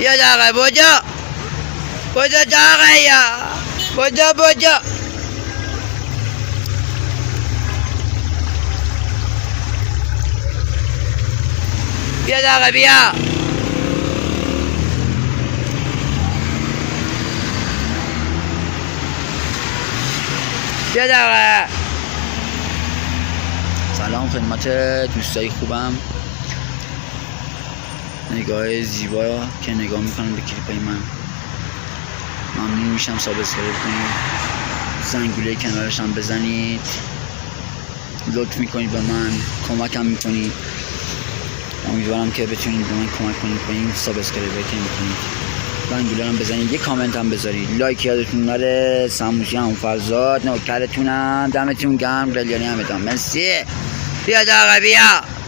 بیا داغه بجا بجا داغه یا بجا بجا بیا داغه بیا بیا داغه. سلام خدمت دوستای خوبم، نگاه زیبا که نگاه میکنم به کلیپای من. ممنون میشم سابسکرایب کنید، زنگوله کنارش هم بزنید، لطف میکنید به من، کمکم میکنید. امیدوارم که بتونید به من کمک کنید با این سابسکرایب که میکنید. زنگوله هم بزنید، یه کامنت هم بذارید، لایک یادتون نره. سموشی هم فرزاد نوکرتونم، دمتون گرم، قلیانی هم ادام. مرسی. بیا داغه بیا.